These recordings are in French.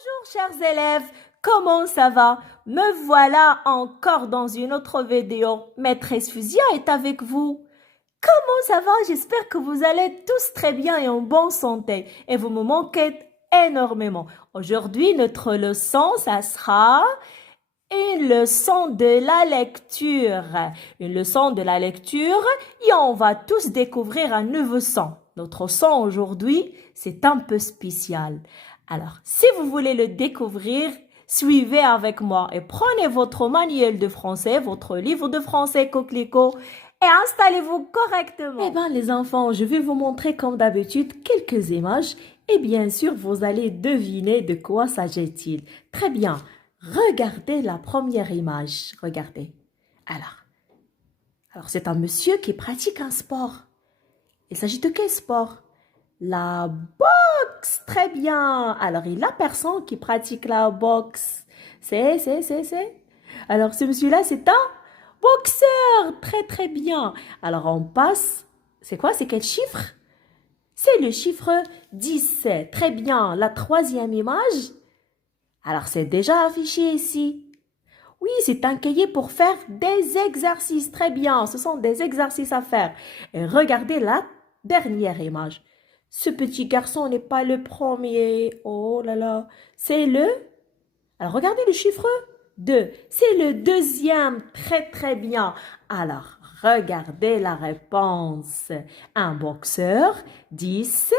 Bonjour chers élèves, comment ça va? Me voilà encore dans une autre vidéo. Maîtresse Fusia est avec vous. Comment ça va? J'espère que vous allez tous très bien et en bonne santé. Et vous me manquez énormément. Aujourd'hui, notre leçon, ça sera une leçon de la lecture. Une leçon de la lecture et on va tous découvrir un nouveau son. Notre son aujourd'hui, c'est un peu spécial. Alors, si vous voulez le découvrir, suivez avec moi et prenez votre manuel de français, votre livre de français coquelicot et installez-vous correctement. Eh bien, les enfants, je vais vous montrer comme d'habitude quelques images et bien sûr, vous allez deviner de quoi s'agit-il. Très bien. Regardez la première image. Regardez. Alors c'est un monsieur qui pratique un sport. Il s'agit de quel sport? La boxe. Très bien. Alors, il y a la personne qui pratique la boxe. C'est. Alors, ce monsieur-là, c'est un boxeur. Très, très bien. Alors, on passe. C'est quoi? C'est quel chiffre? C'est le chiffre 10. Très bien. La troisième image. Alors, c'est déjà affiché ici. Oui, c'est un cahier pour faire des exercices. Très bien. Ce sont des exercices à faire. Et regardez la dernière image. Ce petit garçon n'est pas le premier. Oh là là. C'est le... Alors, regardez le chiffre 2. C'est le deuxième. Très, très bien. Alors, regardez la réponse. Un boxeur, 10.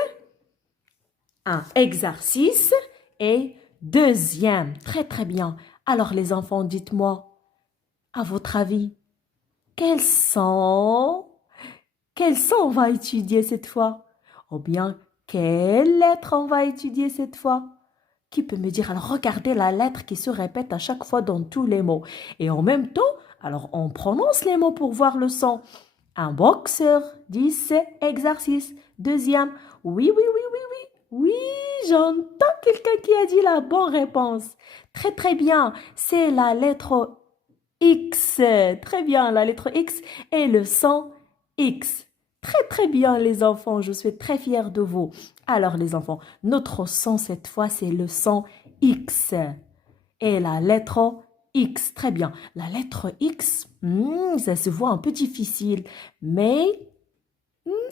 Un exercice et deuxième. Très, très bien. Alors, les enfants, dites-moi, à votre avis, quel son on va étudier cette fois? Ou bien, quelle lettre on va étudier cette fois? Qui peut me dire? Alors, regardez la lettre qui se répète à chaque fois dans tous les mots. Et en même temps, alors on prononce les mots pour voir le son. Un boxeur, 10, exercice. Deuxième, oui. Oui, j'entends quelqu'un qui a dit la bonne réponse. Très, très bien. C'est la lettre X. Très bien, la lettre X et le son X. Très, très bien, les enfants. Je suis très fière de vous. Alors, les enfants, notre son, cette fois, c'est le son X. Et la lettre X. Très bien. La lettre X, ça se voit un peu difficile, mais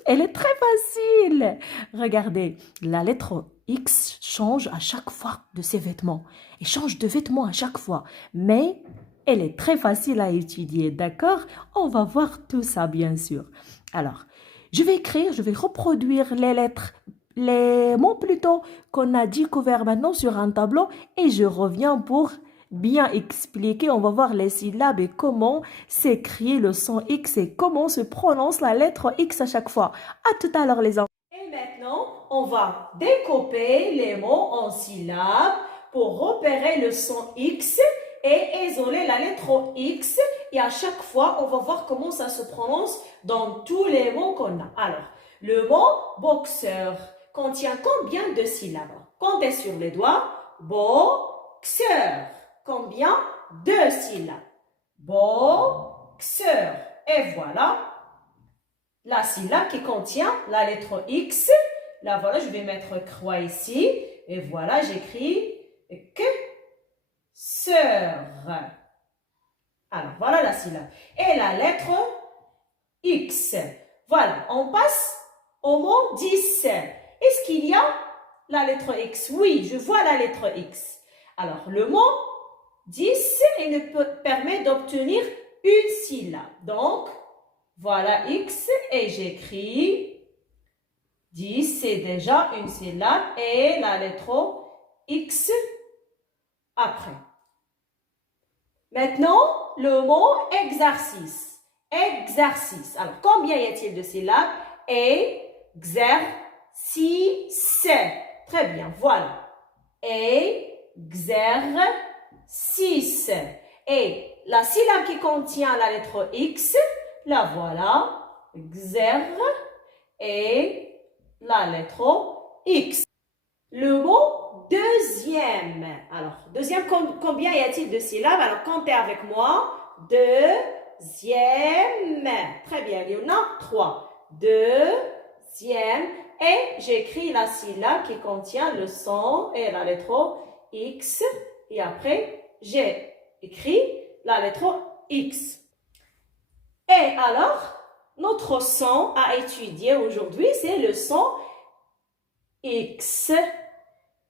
elle est très facile. Regardez, la lettre X change à chaque fois de ses vêtements. Elle change de vêtements à chaque fois. Mais elle est très facile à étudier, d'accord? On va voir tout ça, bien sûr. Alors, je vais reproduire les lettres, les mots plutôt qu'on a découverts maintenant sur un tableau et je reviens pour bien expliquer. On va voir les syllabes et comment s'écrit le son X et comment se prononce la lettre X à chaque fois. À tout à l'heure, les enfants. Et maintenant, on va découper les mots en syllabes pour repérer le son X et isoler la lettre X. Et à chaque fois, on va voir comment ça se prononce dans tous les mots qu'on a. Alors, le mot boxeur contient combien de syllabes? Comptez sur les doigts. Boxeur. Combien? 2 syllabes. Boxeur. Et voilà la syllabe qui contient la lettre X. Là, voilà, je vais mettre croix ici. Et voilà, j'écris que sœur. Alors, voilà la syllabe. Et la lettre X. Voilà, on passe au mot 10. Est-ce qu'il y a la lettre X? Oui, je vois la lettre X. Alors, le mot 10, il nous permet d'obtenir une syllabe. Donc, voilà X et j'écris 10, c'est déjà une syllabe et la lettre X après. Maintenant, le mot exercice. Exercice. Alors, combien y a-t-il de syllabes? Exercice. Très bien, voilà. Exercice. Et la syllabe qui contient la lettre X, la voilà. Exer et la lettre X. Le mot deuxième. Alors, deuxième, combien y a-t-il de syllabes? Alors, comptez avec moi. Deuxième. Très bien, il y en a 3. Deuxième. Et j'écris la syllabe qui contient le son et la lettre X et après, j'ai écrit la lettre X. Et alors, notre son à étudier aujourd'hui, c'est le son X.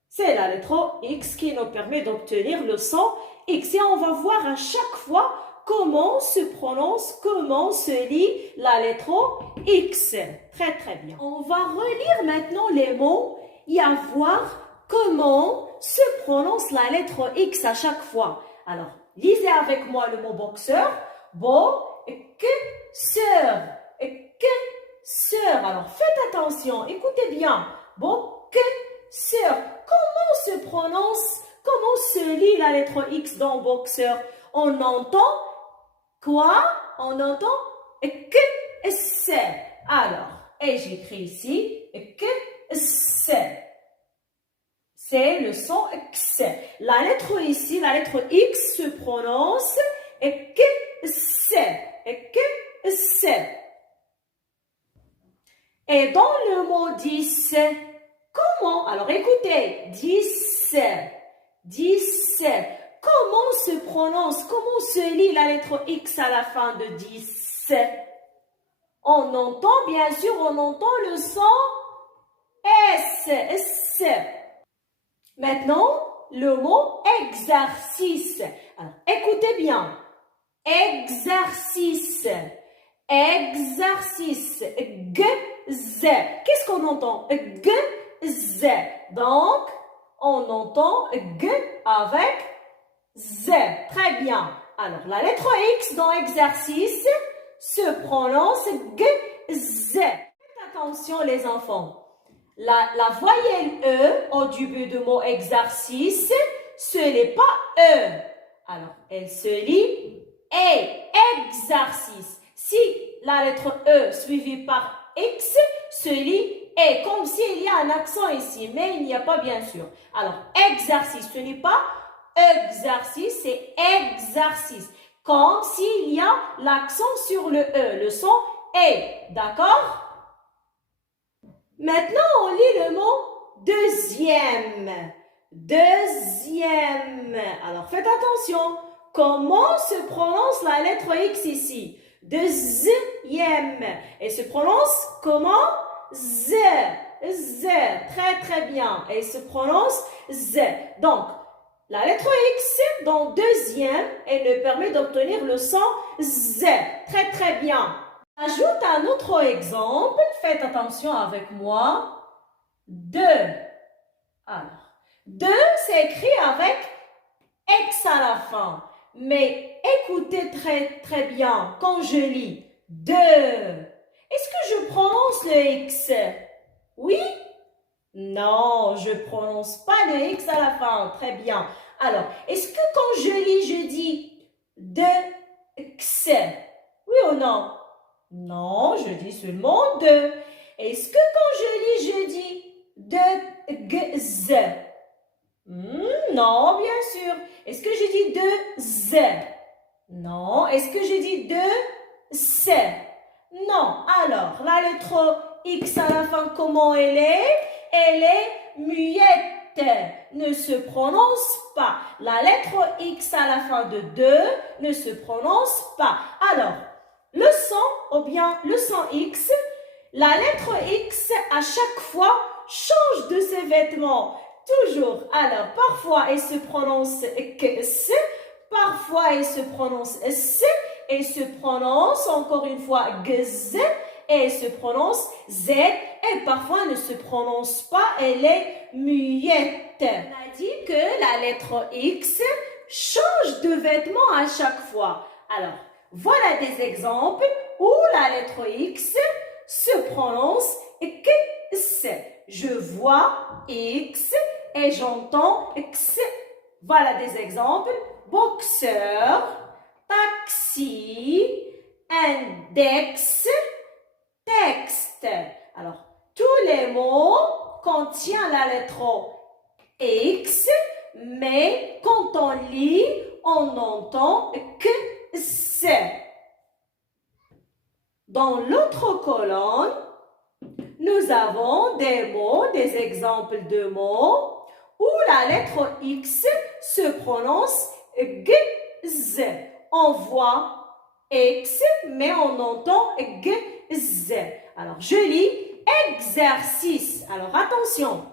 C'est la lettre X qui nous permet d'obtenir le son X. Et on va voir à chaque fois comment se prononce, comment se lit la lettre X. Très, très bien. On va relire maintenant les mots et à voir comment se prononce la lettre X à chaque fois. Alors, lisez avec moi le mot boxeur. Boxeur. Alors, faites attention, écoutez bien. Boxeur. Comment se prononce, comment se lit la lettre X dans boxeur? On entend quoi? On entend que. Alors, et j'écris ici que. C'est le son X. La lettre ici, la lettre X se prononce X. Et dans le mot 10, comment? Alors écoutez, 10. Comment se prononce, comment se lit la lettre X à la fin de 10? On entend, bien sûr, on entend le son S. Maintenant, le mot exercice. Alors, écoutez bien. Exercice. Qu'est-ce qu'on entend? Donc, on entend avec Z. Très bien. Alors, la lettre X dans exercice se prononce Faites attention les enfants. La voyelle E au début du mot exercice, ce n'est pas E. Alors, elle se lit exercice. Si la lettre E suivie par X se lit E, comme s'il y a un accent ici, mais il n'y a pas bien sûr. Alors, exercice, ce n'est pas exercice, c'est exercice. Comme s'il y a l'accent sur le E, le son E, d'accord? Maintenant, on lit le mot deuxième. Alors, faites attention. Comment se prononce la lettre X ici? Deuxième. Elle se prononce comment? Z. Très, très bien. Elle se prononce Z. Donc, la lettre X dans deuxième, elle nous permet d'obtenir le son Z. Très, très bien. Ajoute un autre exemple. Faites attention avec moi. Deux. Alors, deux, c'est écrit avec X à la fin. Mais écoutez très, très bien quand je lis deux. Est-ce que je prononce le X? Oui? Non, je ne prononce pas le X à la fin. Très bien. Alors, est-ce que quand je lis, je dis deux X? Oui ou non? Non, je dis seulement deux. Est-ce que quand je dis deux Gz? Non, bien sûr. Est-ce que je dis deux Z? Non. Est-ce que je dis deux C? Non. Alors, la lettre X à la fin, comment elle est? Elle est muette. Ne se prononce pas. La lettre X à la fin de deux ne se prononce pas. Alors, le son, ou bien le son X, la lettre X à chaque fois change de ses vêtements. Toujours. Alors, parfois, elle se prononce S, parfois, elle se prononce S, elle se prononce encore une fois GZ, et elle se prononce Z, et parfois, elle ne se prononce pas, elle est muette. On a dit que la lettre X change de vêtements à chaque fois. Alors, voilà des exemples où la lettre X se prononce X. Je vois X et j'entends X. Voilà des exemples. Boxeur, taxi, index, texte. Alors, tous les mots contiennent la lettre X, mais quand on lit, on entend que c'est. Dans l'autre colonne, nous avons des mots, des exemples de mots où la lettre X se prononce G-Z. On voit X, mais on entend G-Z. Alors, je lis exercice. Alors, attention.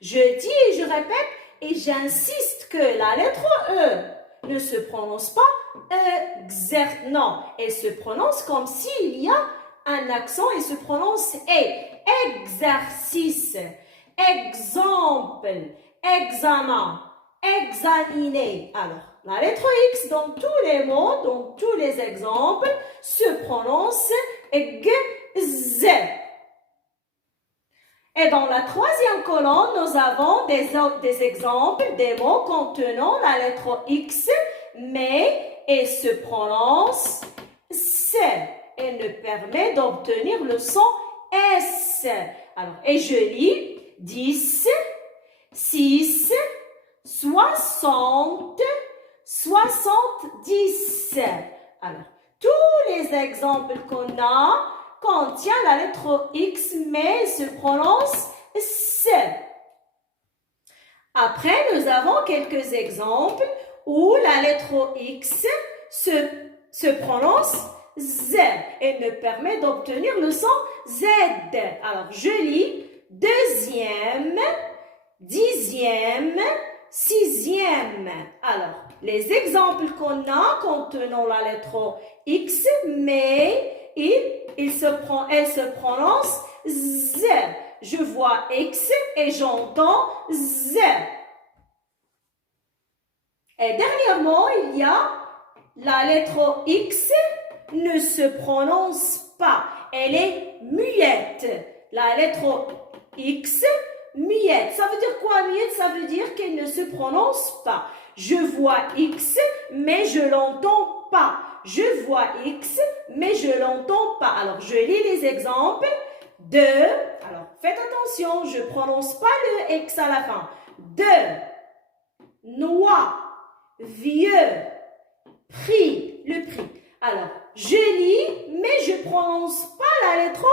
Je dis et je répète et j'insiste que la lettre E ne se prononce pas non, elle se prononce comme s'il y a un accent et se prononce exercice, exemple, examen, examiner. Alors, la lettre X dans tous les mots, dans tous les exemples, se prononce G-Z. Et dans la troisième colonne, nous avons des exemples des mots contenant la lettre X, mais elle se prononce S. Elle nous permet d'obtenir le son S. Alors, et je lis 10, 6, 60, 70. Alors, tous les exemples qu'on a contient la lettre X, mais se prononce S. Après, nous avons quelques exemples où la lettre X se prononce Z et nous permet d'obtenir le son Z. Alors, je lis deuxième, dixième, sixième. Alors, les exemples qu'on a contenant la lettre X, mais elle se prononce Z. Je vois X et j'entends Z. Et dernièrement, il y a la lettre X ne se prononce pas. Elle est muette. La lettre X, muette. Ça veut dire quoi, muette? Ça veut dire qu'elle ne se prononce pas. Je vois X, mais je l'entends pas. Je vois X, mais je l'entends pas. Alors, je lis les exemples de... Alors, faites attention, je ne prononce pas le X à la fin. De, noix, vieux, prix, le prix. Alors, je lis, mais je ne prononce pas la lettre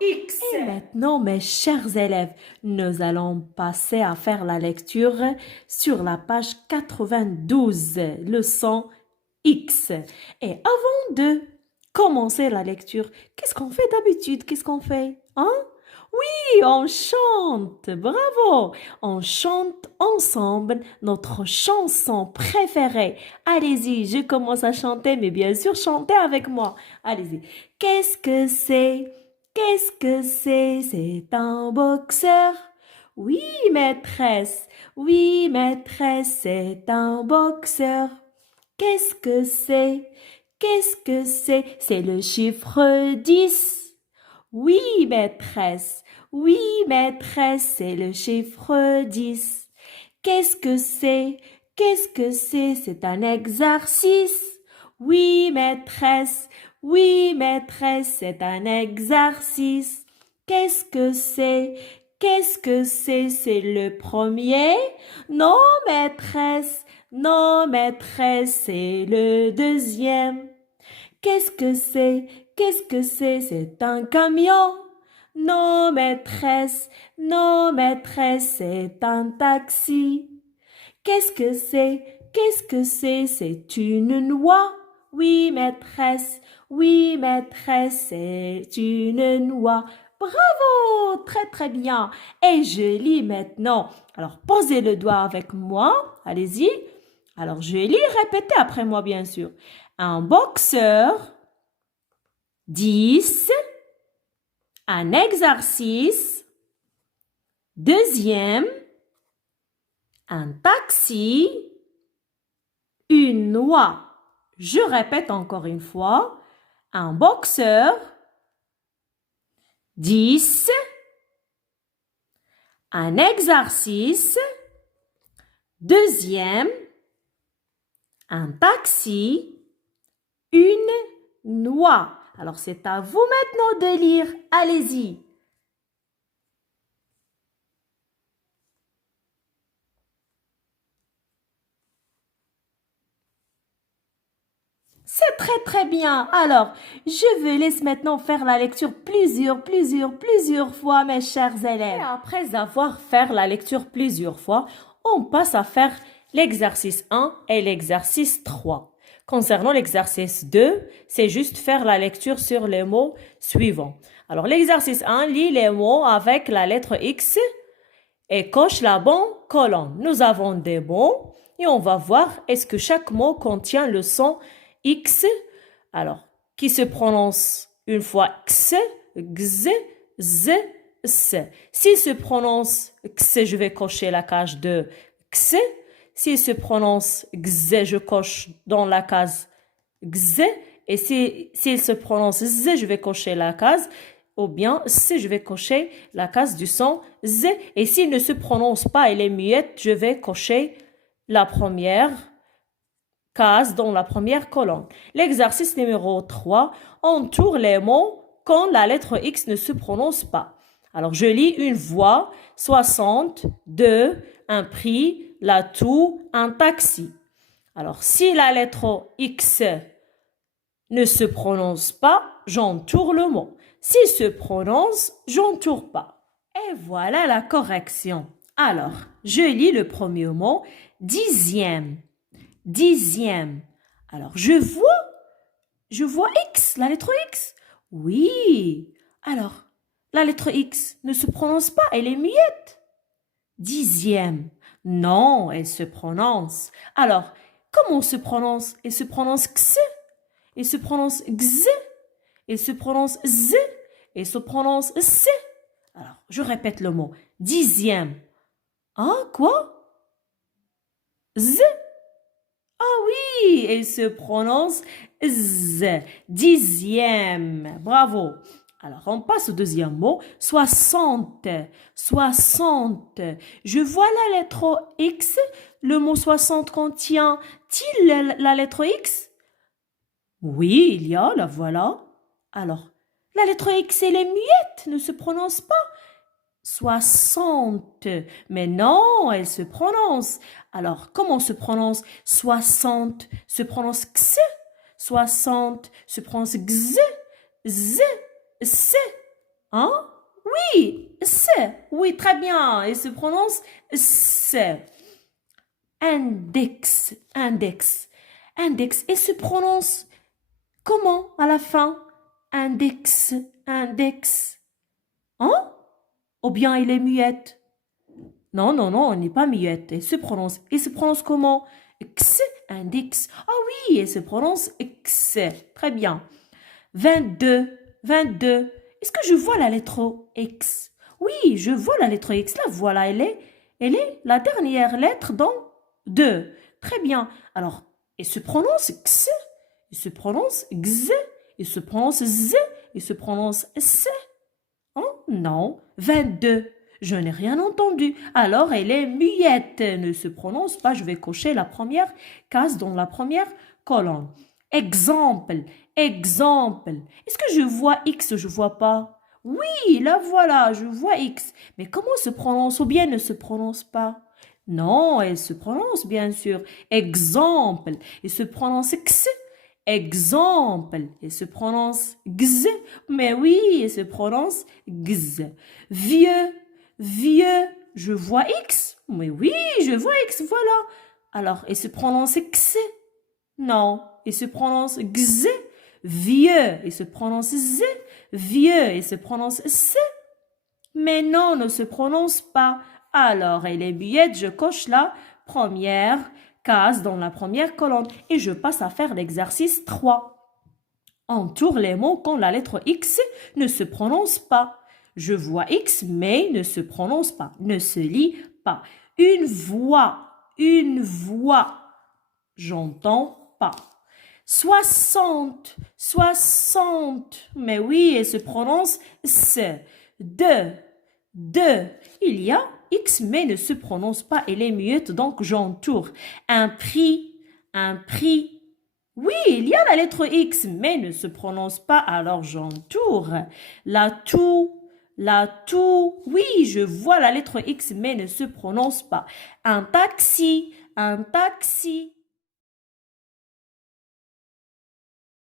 X. Et maintenant, mes chers élèves, nous allons passer à faire la lecture sur la page 92, leçon X. Et avant de commencer la lecture, qu'est-ce qu'on fait d'habitude? Qu'est-ce qu'on fait? Hein? Oui, on chante, bravo! On chante ensemble notre chanson préférée. Allez-y, je commence à chanter, mais bien sûr, chantez avec moi. Allez-y. Qu'est-ce que c'est? Qu'est-ce que c'est? C'est un boxeur. Oui, maîtresse. Oui, maîtresse, c'est un boxeur. Qu'est-ce que c'est? Qu'est-ce que c'est? C'est le chiffre 10. Oui, maîtresse. Oui, maîtresse, c'est le chiffre 10. Qu'est-ce que c'est? Qu'est-ce que c'est? C'est un exercice. Oui, maîtresse. Oui, maîtresse, c'est un exercice. Qu'est-ce que c'est? Qu'est-ce que c'est? C'est le premier? Non, maîtresse. Non, maîtresse, c'est le deuxième. Qu'est-ce que c'est? Qu'est-ce que c'est? C'est un camion. Non, maîtresse. Non, maîtresse, c'est un taxi. Qu'est-ce que c'est? Qu'est-ce que c'est? C'est une noix. Oui, maîtresse. Oui, maîtresse, c'est une noix. Bravo! Très, très bien. Et je lis maintenant. Alors, posez le doigt avec moi. Allez-y. Alors, je lis, répétez après moi, bien sûr. Un boxeur, 10, un exercice, deuxième, un taxi, une noix. Je répète encore une fois, un boxeur, 10, un exercice, deuxième, un taxi, une noix. Alors, c'est à vous maintenant de lire. Allez-y. C'est très très bien. Alors, je vous laisse maintenant faire la lecture plusieurs fois, mes chers élèves. Et après avoir fait la lecture plusieurs fois, on passe à faire l'exercice 1 et l'exercice 3. Concernant l'exercice 2, c'est juste faire la lecture sur les mots suivants. Alors, l'exercice 1, lit les mots avec la lettre X et coche la bonne colonne. Nous avons des mots et on va voir est-ce que chaque mot contient le son X. Alors, qui se prononce une fois X, X, Z, S. S'il se prononce X, je vais cocher la case de X. S'il se prononce X, je coche dans la case X. Et s'il se prononce Z, je vais cocher la case. Ou bien, si je vais cocher la case du son Z. Et s'il ne se prononce pas, il est muette, je vais cocher la première case dans la première colonne. L'exercice numéro 3, entoure les mots quand la lettre X ne se prononce pas. Alors, je lis une voix, 60, 2, un prix, l'atout, un taxi. Alors, si la lettre X ne se prononce pas, j'entoure le mot. S'il se prononce, j'entoure pas. Et voilà la correction. Alors, je lis le premier mot, dixième. Dixième. Alors, je vois X, la lettre X. Oui. Alors, la lettre X ne se prononce pas, elle est muette. Dixième. Non, elle se prononce. Alors, comment se prononce? Elle se prononce X. Elle se prononce X. Elle se prononce Z. Elle se prononce C. Alors, je répète le mot. Dixième. Hein, quoi? Z. Ah oui, elle se prononce Z. Dixième. Bravo. Alors, on passe au deuxième mot. 60. 60. Je vois la lettre X. Le mot 60 contient-il la lettre X? Oui, il y a, la voilà. Alors, la lettre X, elle est muette, ne se prononce pas. 60. Mais non, elle se prononce. Alors, comment se prononce? 60 se prononce X. 60 se prononce X. Z. C. Hein? Oui, C. Oui, très bien. Elle se prononce C. Index. Index. Index. Elle se prononce comment à la fin? Index. Index. Hein? Ou bien il est muette. Non, non, non, elle n'est pas muette. Elle se prononce. Elle se prononce comment? X, index. Ah oui, elle se prononce X. Très bien. 22. 22. Est-ce que je vois la lettre X? Oui, je vois la lettre X. Là, voilà, elle est la dernière lettre dans 2. Très bien. Alors, elle se prononce X. Elle se prononce X. Elle se prononce Z. Elle se prononce C. Oh non, 22. Je n'ai rien entendu. Alors, elle est muette. Ne se prononce pas. Je vais cocher la première case dans la première colonne. Exemple. Exemple. Est-ce que je vois X? Je vois pas. Oui, là voilà, je vois X. Mais comment se prononce ou bien ne se prononce pas? Non, elle se prononce bien sûr. Exemple. Elle se prononce X. Exemple, il se prononce X, mais oui, il se prononce X. Vieux, vieux, je vois X, mais oui, je vois X, voilà. Alors, il se prononce X. Non, il se prononce X. Vieux, il se prononce Z. Vieux, il se prononce C. Mais non, ne se prononce pas. Alors, elle est muette, je coche la première case dans la première colonne et je passe à faire l'exercice 3. Entoure les mots quand la lettre X ne se prononce pas. Je vois X mais ne se prononce pas, ne se lit pas. Une voix, j'entends pas. 60, 60, mais oui, elle se prononce S. 2, il y a X mais ne se prononce pas, elle est muette donc j'entoure. Un prix. Oui, il y a la lettre X mais ne se prononce pas, alors j'entoure. L'atout. Oui, je vois la lettre X mais ne se prononce pas. Un taxi.